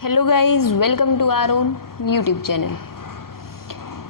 Hello guys, welcome to our own YouTube channel.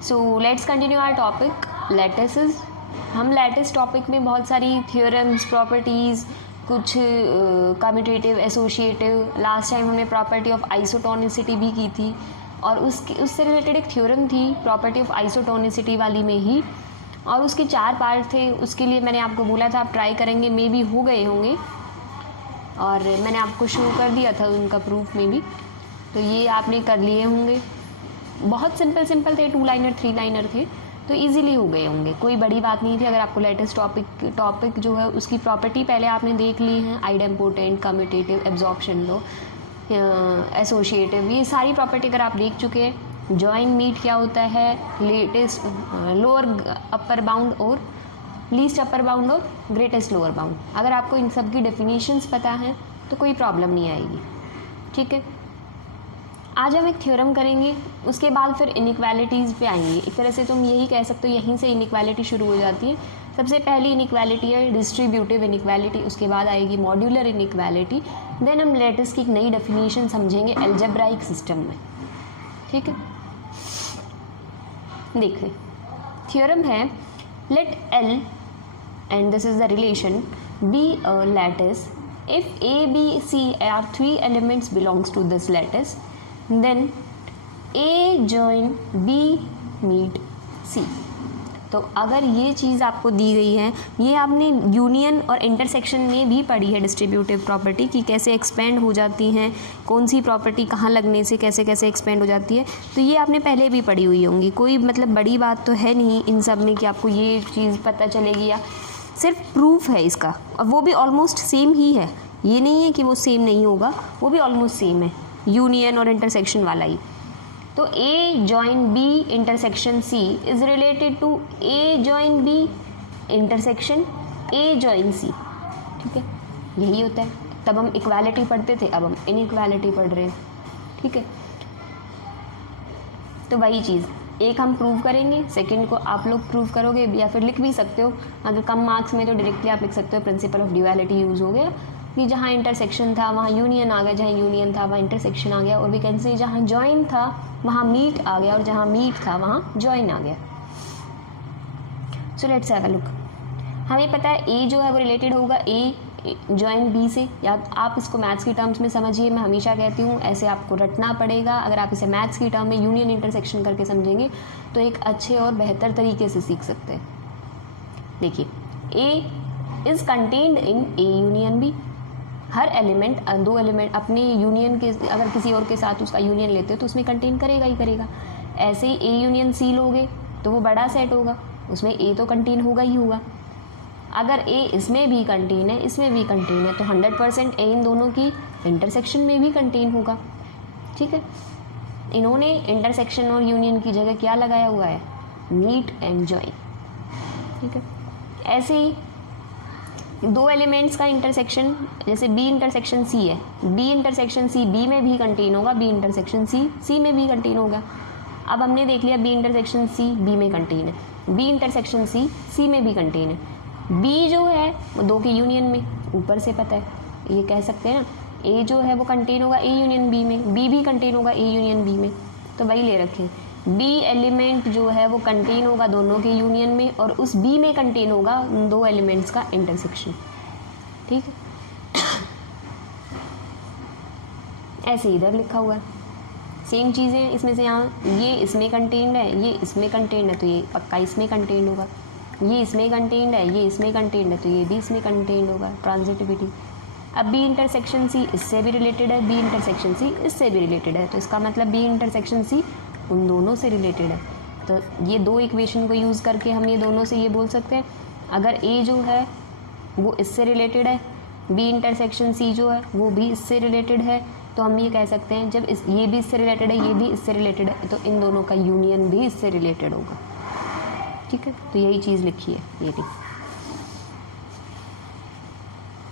So let's continue our topic lattices. हम lattice topic में बहुत सारी theorems, properties, कुछ commutative, associative, last time हमने property of isotonicity भी की थी और उससे रिलेटेड एक थ्योरम थी प्रॉपर्टी ऑफ आइसोटोनिसिटी वाली में ही, और उसके 4 पार्ट थे. उसके लिए मैंने आपको बोला था आप ट्राई करेंगे, मे बी हो गए होंगे और मैंने आपको शो कर दिया था उनका प्रूफ में भी, तो ये आपने कर लिए होंगे. बहुत सिंपल थे, 2 लाइनर 3 लाइनर थे, तो इजीली हो गए होंगे, कोई बड़ी बात नहीं थी. अगर आपको लेटेस्ट टॉपिक जो है उसकी प्रॉपर्टी पहले आपने देख ली है, आइडेम्पोटेंट, कम्यूटेटिव, एब्जॉर्प्शन लो, एसोशिएटिव, ये सारी प्रॉपर्टी अगर आप देख चुके हैं. जॉइन मीट क्या होता है, लेटेस्ट लोअर अपर बाउंड और लीस्ट अपर बाउंड और ग्रेटेस्ट लोअर बाउंड, अगर आपको इन सब की डेफिनेशंस पता है तो कोई प्रॉब्लम नहीं आएगी. ठीक है, आज हम एक थ्योरम करेंगे, उसके बाद फिर इनइक्वालिटीज़ पे आएंगे. एक तरह से तुम यही कह सकते हो, यहीं से इनइक्वालिटी शुरू हो जाती है. सबसे पहली इनइक्वालिटी है डिस्ट्रीब्यूटिव इनइक्वालिटी, उसके बाद आएगी मॉड्यूलर इनइक्वालिटी, देन हम लेटिस की एक नई डेफिनेशन समझेंगे अलजेब्राइक सिस्टम में. ठीक है, देखिए थ्योरम है, late L and this is the relation be a lattice if A, B, C are 3 elements belongs to this lattice, then A join B meet C. तो अगर ये चीज़ आपको दी गई है, ये आपने यूनियन और इंटरसेक्शन में भी पढ़ी है डिस्ट्रीब्यूटिव प्रॉपर्टी कि कैसे एक्सपेंड हो जाती हैं, कौन सी प्रॉपर्टी कहाँ लगने से कैसे कैसे एक्सपेंड हो जाती है, तो ये आपने पहले भी पढ़ी हुई होंगी. कोई मतलब बड़ी बात तो है नहीं इन सब में कि आपको ये चीज़ पता चलेगी, या सिर्फ प्रूफ है इसका, और वो भी ऑलमोस्ट सेम ही है. ये नहीं है कि वो सेम नहीं होगा, वो भी ऑलमोस्ट सेम है, यूनियन और इंटरसेक्शन वाला ही. तो A join B intersection C is related to A join B intersection A join C. ठीक है, यही होता है. तब हम इक्वालिटी पढ़ते थे, अब हम इनइक्वालिटी पढ़ रहे हैं. ठीक है, तो वही चीज़ एक हम प्रूव करेंगे, सेकंड को आप लोग प्रूव करोगे, या फिर लिख भी सकते हो. अगर कम मार्क्स में तो डायरेक्टली आप लिख सकते हो प्रिंसिपल ऑफ ड्यूअलिटी यूज़ हो गया कि जहाँ इंटरसेक्शन था वहाँ यूनियन आ गया, जहाँ यूनियन था वहाँ इंटरसेक्शन आ गया, और वी कैन से जहाँ जॉइन था वहाँ मीट आ गया, और जहाँ मीट था वहाँ जॉइन आ गया. So let's have a look. हमें पता है ए जो है वो रिलेटेड होगा ए जॉइन बी से, या आप इसको मैथ्स की टर्म्स में समझिए. मैं हमेशा कहती हूँ ऐसे आपको रटना पड़ेगा. अगर आप इसे मैथ्स की टर्म में यूनियन इंटरसेक्शन करके समझेंगे तो एक अच्छे और बेहतर तरीके से सीख सकते हैं. देखिए, A is contained in A union B. हर एलिमेंट, 2 एलिमेंट अपने यूनियन के, अगर किसी और के साथ उसका यूनियन लेते हो तो उसमें कंटेन करेगा ही करेगा. ऐसे ही ए यूनियन सी लोगे तो वो बड़ा सेट होगा, उसमें ए तो कंटेन होगा ही होगा. अगर ए इसमें भी कंटेन है, इसमें भी कंटेन है, तो 100% ए इन दोनों की इंटरसेक्शन में भी कंटेन होगा. ठीक है, इन्होंने इंटरसेक्शन और यूनियन की जगह क्या लगाया हुआ है, मीट एंड जॉइन. ठीक है, ऐसे ही 2 एलिमेंट्स का इंटरसेक्शन, जैसे बी इंटरसेक्शन सी है, बी इंटरसेक्शन सी बी में भी कंटेन होगा, बी इंटरसेक्शन सी सी में भी कंटेन होगा. अब हमने देख लिया बी इंटरसेक्शन सी बी में कंटेन है, बी इंटरसेक्शन सी सी में भी कंटेन है. बी जो है वो 2 के यूनियन में, ऊपर से पता है, ये कह सकते हैं ना, ए जो है वो कंटेन होगा ए यूनियन बी में, बी भी कंटेन होगा ए यूनियन बी में, तो वही ले रखें. बी एलिमेंट जो है वो कंटेन होगा दोनों के यूनियन में, और उस बी में कंटेन होगा उन 2 एलिमेंट्स का इंटरसेक्शन. ठीक है, ऐसे इधर लिखा हुआ है सेम चीज़ें. इसमें से यहाँ ये इसमें कंटेन्ड है, ये इसमें कंटेन्ड है, तो ये पक्का इसमें कंटेन्ड होगा. ये इसमें कंटेन्ड है, ये इसमें कंटेन्ड है, तो ये भी इसमें कंटेन्ड होगा. ट्रांजिटिविटी. अब बी इंटरसेक्शन सी इससे भी रिलेटेड है, बी इंटरसेक्शन सी इससे भी रिलेटेड है, तो इसका मतलब बी इंटरसेक्शन सी उन दोनों से रिलेटेड है. तो ये 2 इक्वेशन को यूज़ करके हम ये दोनों से ये बोल सकते हैं, अगर ए जो है वो इससे रिलेटेड है, बी इंटरसेक्शन सी जो है वो भी इससे रिलेटेड है, तो हम ये कह सकते हैं जब ये भी इससे रिलेटेड है, ये भी इससे रिलेटेड है, तो इन दोनों का यूनियन भी इससे रिलेटेड होगा. ठीक है, तो यही चीज़ लिखी है ये भी.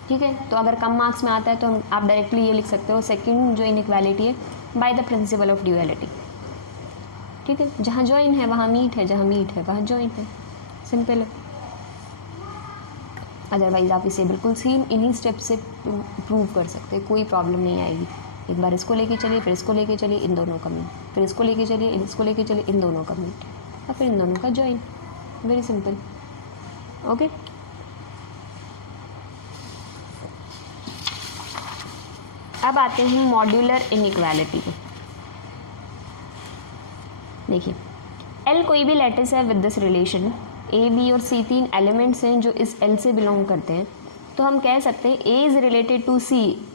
ठीक है, तो अगर कम मार्क्स में आता है तो हम आप डायरेक्टली ये लिख सकते हो, सेकंड जो इनइक्वालिटी है by the principle of duality. ठीक है, जहाँ जॉइन है वहाँ मीट है, जहाँ मीट है वहाँ जॉइन है. सिंपल है. अदरवाइज आप इसे बिल्कुल सेम इन्हीं स्टेप से प्रूव कर सकते हैं, कोई प्रॉब्लम नहीं आएगी. एक बार इसको लेके चलिए, फिर इसको लेके चलिए, इन दोनों का मीट, फिर इसको लेके चलिए, इसको लेके चलिए, इन दोनों का मीट, और फिर इन दोनों का जॉइन। Very simple. ओके, अब आते हैं मॉड्यूलर इनइक्वालिटी पे। देखिए, L कोई भी लैटिस है with this relation, A, B और C तीन एलिमेंट्स हैं जो इस L से बिलोंग करते हैं, तो हम कह सकते हैं A is related to C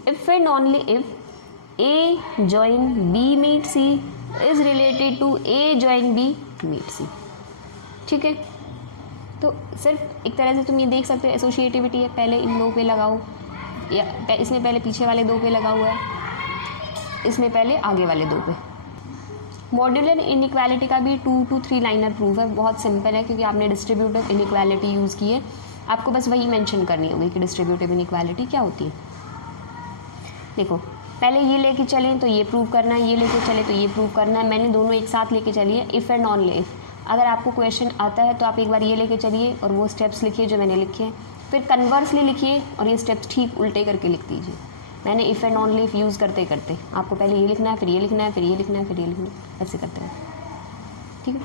if and only if A join B meet C is related to A join B meet C। ठीक है, तो सिर्फ एक तरह से तुम ये देख सकते हो एसोशिएटिविटी है, पहले इन दो पे लगाओ, या इसमें पहले पीछे वाले दो पे लगा हुआ है, इसमें पहले आगे वाले दो पे। मॉड्यूलर इनइक्वालिटी का भी 2 to 3 लाइनर प्रूफ है, बहुत सिंपल है क्योंकि आपने डिस्ट्रीब्यूटिव इनइक्वालिटी यूज़ की है, आपको बस वही मेंशन करनी होगी कि डिस्ट्रीब्यूटिव इनइक्वालिटी क्या होती है। देखो, पहले ये लेके चलें तो ये प्रूव करना है, ये लेके चले तो ये प्रूव करना है, मैंने दोनों एक साथ लेके चली है, इफ़ एंड ओनली इफ़। अगर आपको क्वेश्चन आता है तो आप एक बार ये लेके चलिए और वो स्टेप्स लिखिए जो मैंने लिखे हैं, फिर कन्वर्सली लिखिए और ये स्टेप्स ठीक उल्टे करके लिख दीजिए। मैंने if and only if use करते करते आपको पहले ये लिखना है, फिर ये लिखना है, फिर ये लिखना है, फिर ये लिखना है, ऐसे करते हैं। ठीक है,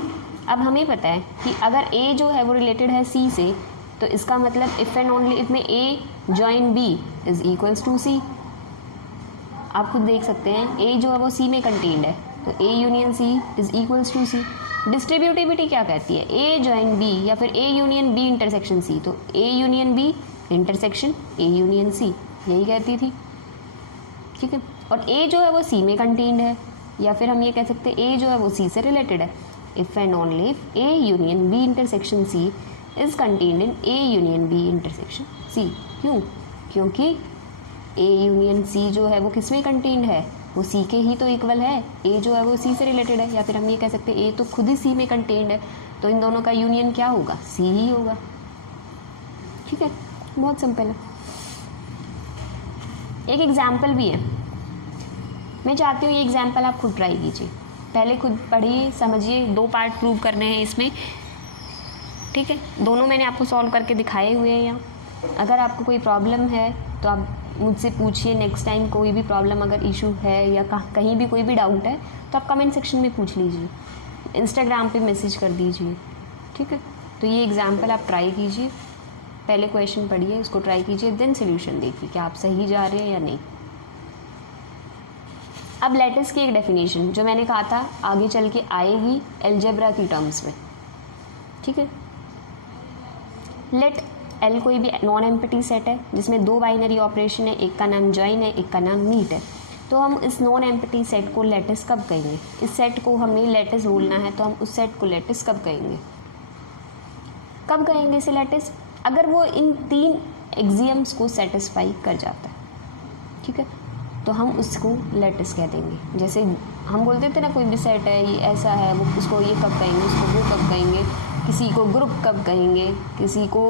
अब हमें पता है कि अगर A जो है वो रिलेटेड है C से, तो इसका मतलब इफ़ एंड ओनली इफ़ में A join B is equals to C। आप खुद देख सकते हैं A जो है वो C में कंटेन्ड है, तो A union C is equals to C। Distributivity क्या कहती है, A जॉइन B या फिर A union B intersection C, तो A union B intersection A union C, यही कहती थी। ठीक है, और A जो है वो C में कंटेन्ड है, या फिर हम ये कह सकते हैं A जो है वो C से रिलेटेड है। If and only if A union B intersection C is contained in A union B intersection C। क्यों? क्योंकि A यूनियन C जो है वो किस में कंटेन्ड है, वो C के ही तो इक्वल है। A जो है वो C से रिलेटेड है, या फिर हम ये कह सकते हैं A तो खुद ही C में कंटेन्ड है, तो इन दोनों का यूनियन क्या होगा, C ही होगा। ठीक है, बहुत सिंपल है। एक एग्जाम्पल भी है, मैं चाहती हूँ ये एग्जाम्पल आप खुद ट्राई कीजिए, पहले खुद पढ़िए, समझिए, 2 पार्ट प्रूव करने हैं इसमें। ठीक है, दोनों मैंने आपको सॉल्व करके दिखाए हुए हैं यहाँ। अगर आपको कोई प्रॉब्लम है तो आप मुझसे पूछिए, नेक्स्ट टाइम कोई भी प्रॉब्लम अगर इशू है या कहीं भी कोई भी डाउट है तो आप कमेंट सेक्शन में पूछ लीजिए, इंस्टाग्राम पे मैसेज कर दीजिए। ठीक है, तो ये एग्जाम्पल आप ट्राई कीजिए, पहले क्वेश्चन पढ़िए, उसको ट्राई कीजिए, देन सोल्यूशन देखिए कि आप सही जा रहे हैं या नहीं। अब लैटिस की एक डेफिनेशन जो मैंने कहा था आगे चल के आएगी अलजेब्रा की टर्म्स में। ठीक है, लेट L कोई भी नॉन एम्प्टी सेट है जिसमें 2 बाइनरी ऑपरेशन है, एक का नाम जॉइन है, एक का नाम मीट है, तो हम इस नॉन एम्प्टी सेट को लैटिस कब कहेंगे, इस सेट को हमें लैटिस बोलना है तो हम उस सेट को लैटिस कब कहेंगे, कब कहेंगे इसे लैटिस, अगर वो इन 3 एक्सियम्स को सेटिस्फाई कर जाता है। ठीक है, तो हम उसको लैटिस कह देंगे। जैसे हम बोलते थे ना कोई भी सेट है ये ऐसा है, वो उसको ये कब कहेंगे, उसको वो कब कहेंगे, किसी को ग्रुप कब कहेंगे, किसी को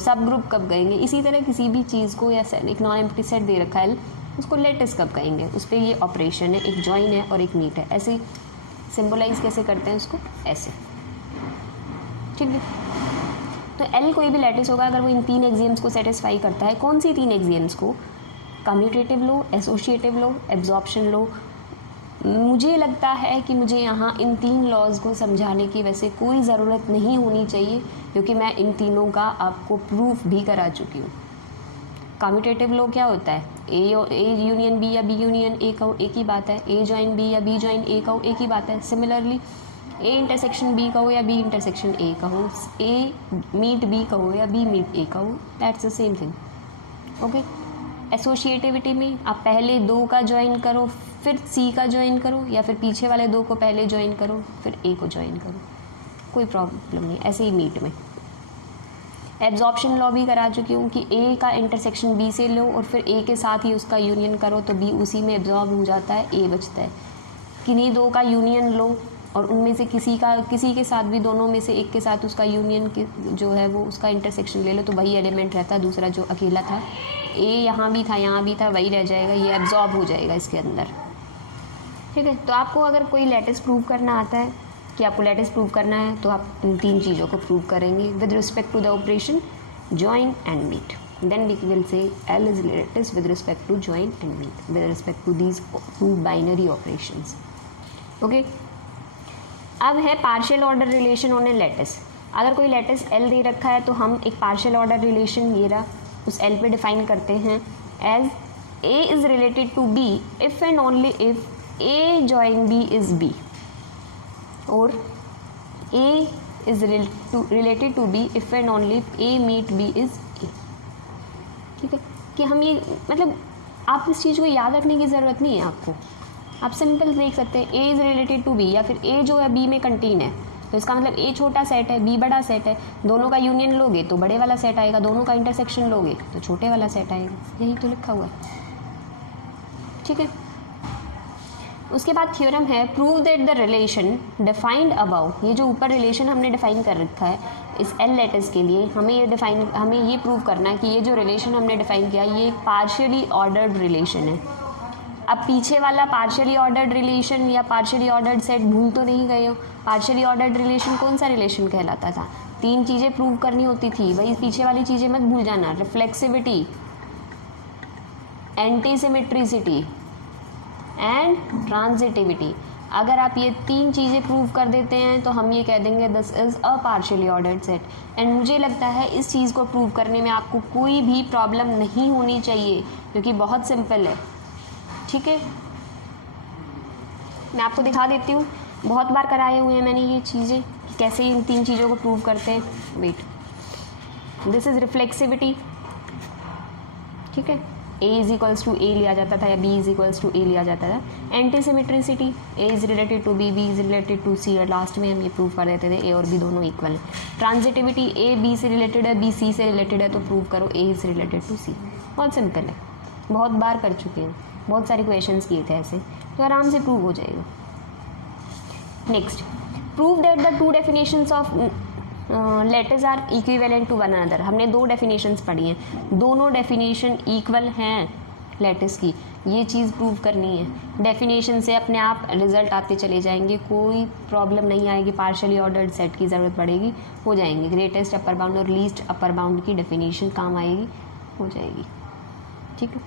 सब ग्रुप कब कहेंगे, इसी तरह किसी भी चीज़ को, या एक नॉन एम्प्टी सेट दे रखा है उसको लैटिस कब कहेंगे, उस पर ये ऑपरेशन है, एक जॉइन है और एक मीट है। ऐसे सिंबलाइज कैसे करते हैं उसको, ऐसे। ठीक है, तो L कोई भी लैटिस होगा अगर वो इन 3 एक्सियम्स को सेटिस्फाई करता है। कौन सी 3 एक्सियम्स को, कम्यूटेटिव लो, एसोशिएटिव लो, एब्जॉर्प्शन लो। मुझे लगता है कि मुझे यहाँ इन 3 लॉज को समझाने की वैसे कोई ज़रूरत नहीं होनी चाहिए, क्योंकि मैं इन तीनों का आपको प्रूफ भी करा चुकी हूँ। कम्यूटेटिव लो क्या होता है, A यूनियन B या B यूनियन A कहो एक ही बात है, A जॉइन B या B जॉइन A कहो एक ही बात है। सिमिलरली A इंटरसेक्शन B कहो या B इंटरसेक्शन A कहो, A मीट B कहो या B मीट A कहो, that's the same thing. Okay, associativity में आप पहले 2 का ज्वाइन करो फिर C का ज्वाइन करो, या फिर पीछे वाले 2 को पहले ज्वाइन करो फिर A को ज्वाइन करो, कोई प्रॉब्लम नहीं। ऐसे ही मीट में एब्जॉर्प्शन लॉ भी करा चुकी हूँ कि A का इंटरसेक्शन B से लो और फिर A के साथ ही उसका यूनियन करो, तो B उसी में एब्जॉर्ब हो जाता है, A बचता है। किन्हीं 2 का यूनियन लो और उनमें से किसी के साथ भी, दोनों में से एक के साथ उसका यूनियन जो है वो उसका इंटरसेक्शन ले लो, तो वही एलिमेंट रहता है, दूसरा जो अकेला था A यहाँ भी था यहाँ भी था वही रह जाएगा, ये एब्जॉर्ब हो जाएगा इसके अंदर। ठीक है, तो आपको अगर कोई लैटिस प्रूव करना आता है कि आपको लैटिस प्रूव करना है तो आप इन 3 चीज़ों को प्रूव करेंगे with respect to the operation join and meet. then we will say L is lattice with respect to join and meet, with respect to these two binary operations. Okay. अब है partial order relation on A lattice. अगर कोई lattice L दे रखा है तो हम एक partial order relation ये रहा उस L पे डिफाइन करते हैं as A is related to B if and only if A join B is B, or A is related to B if and only if A meet B is A. ठीक है कि हम ये मतलब आप इस चीज़ को याद रखने की ज़रूरत नहीं है आपको. आप सिंपल देख सकते हैं A is related to B या फिर A जो है B में कंटीन है तो इसका मतलब A छोटा सेट है B बड़ा सेट है. दोनों का यूनियन लोगे तो बड़े वाला सेट आएगा, दोनों का इंटरसेक्शन लोगे तो छोटे वाला सेट आएगा. यही तो लिखा हुआ है. ठीक है. उसके बाद थ्योरम है prove that the relation defined above. ये जो ऊपर रिलेशन हमने डिफाइन कर रखा है इस एल लैटिस के लिए हमें ये प्रूव करना है कि ये जो रिलेशन हमने डिफाइन किया ये एक पार्शियली ऑर्डर्ड रिलेशन है. अब पीछे वाला पार्शियली ऑर्डर्ड रिलेशन या पार्शियली ऑर्डर्ड सेट भूल तो नहीं गए हो. पार्शियली ऑर्डर्ड रिलेशन कौन सा रिलेशन कहलाता था? 3 चीज़ें प्रूव करनी होती थी. वही पीछे वाली चीज़ें मत भूल जाना. Reflexivity, antisymmetricity and transitivity. अगर आप ये 3 चीज़ें प्रूव कर देते हैं तो हम ये कह देंगे this is a partially ordered set. And मुझे लगता है इस चीज़ को प्रूव करने में आपको कोई भी प्रॉब्लम नहीं होनी चाहिए क्योंकि बहुत सिंपल है. ठीक है. मैं आपको दिखा देती हूँ. बहुत बार कराए हुए हैं मैंने ये चीज़ें कैसे इन 3 चीज़ों को प्रूव करते हैं. Wait, this is reflexivity. ठीक है. A is equals to A लिया जाता था या B is equals to A लिया जाता था. Antisymmetricity, A is related to B, B is related to C और लास्ट में हम ये प्रूव कर देते थे A और B दोनों इक्वल है. ट्रांजिटिविटी, A B से रिलेटेड है, B C से रिलेटेड है तो प्रूव करो A is related to C. बहुत सिंपल है. बहुत बार कर चुके हैं, बहुत सारे क्वेश्चंस किए थे ऐसे तो आराम से प्रूव हो जाएगा. Next, prove that the 2 definitions of lattice are equivalent to one another. हमने 2 डेफिनेशंस पढ़ी हैं, दोनों डेफिनेशन इक्वल हैं लेटिस की. ये चीज़ प्रूव करनी है. डेफिनेशन से अपने आप रिजल्ट आते चले जाएंगे, कोई प्रॉब्लम नहीं आएगी. पार्शियली ऑर्डर्ड सेट की ज़रूरत पड़ेगी, हो जाएंगे. ग्रेटेस्ट अपर बाउंड और लीस्ट अपर बाउंड की डेफिनेशन काम आएगी, हो जाएगी. ठीक है.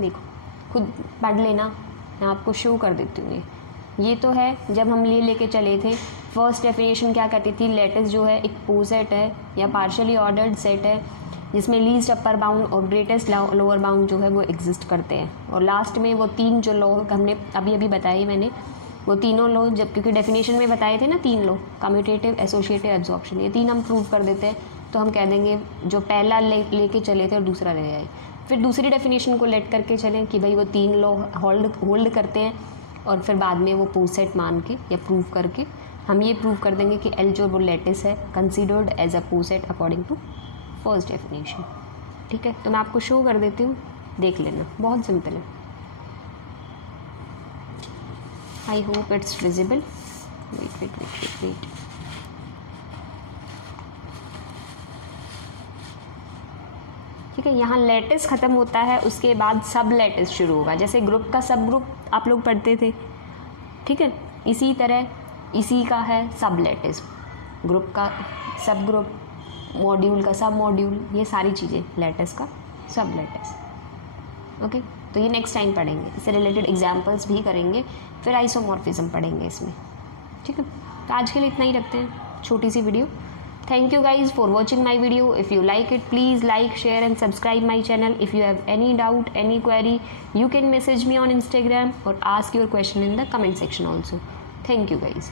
देखो खुद पढ़ लेना, मैं आपको शो कर देती हूँ. ये तो है जब हम लेके चले थे. फर्स्ट डेफिनेशन क्या कहती थी? लेटिस जो है एक पोसेट है या पार्शियली ऑर्डर्ड सेट है जिसमें लीस्ट अपर बाउंड और ग्रेटेस्ट लोअर बाउंड जो है वो एग्जिस्ट करते हैं. और लास्ट में वो 3 जो लॉ हमने अभी बताई मैंने, वो तीनों लॉ जब क्योंकि डेफिनेशन में बताए थे ना 3 लॉ, कम्यूटेटिव, एसोसिएटिव, एब्जॉर्प्शन, ये 3 हम प्रूव कर देते हैं तो हम कह देंगे जो पहला लेके चले थे और दूसरा रह आए. फिर दूसरी डेफिनेशन को लेट करके चलें कि भाई वो 3 लॉ होल्ड करते हैं और फिर बाद में वो पोसेट मान के या प्रूव करके हम ये प्रूव कर देंगे कि एल जो वो लेटिस है considered as a poset according to first definition. ठीक है. तो मैं आपको शो कर देती हूँ, देख लेना. बहुत सिंपल है. I hope it's visible. Wait. ठीक है. यहाँ लेटिस ख़त्म होता है, उसके बाद सब लेटिस शुरू होगा. जैसे ग्रुप का सब ग्रुप आप लोग पढ़ते थे. ठीक है. इसी तरह इसी का है सब लेटिस. ग्रुप का सब ग्रुप, मॉड्यूल का सब मॉड्यूल, ये सारी चीज़ें लेटिस का सब लेटिस. ओके. तो ये नेक्स्ट टाइम पढ़ेंगे. इससे रिलेटेड एग्जाम्पल्स भी करेंगे. फिर आइसोमॉर्फिज्म पढ़ेंगे इसमें. ठीक है. तो आज के लिए इतना ही रखते हैं, छोटी सी video. Thank you guys for watching my video. If you like it, please like, share and subscribe my channel. If you have any doubt, any query, you can message me on Instagram or ask your question in the comment section also. Thank you guys.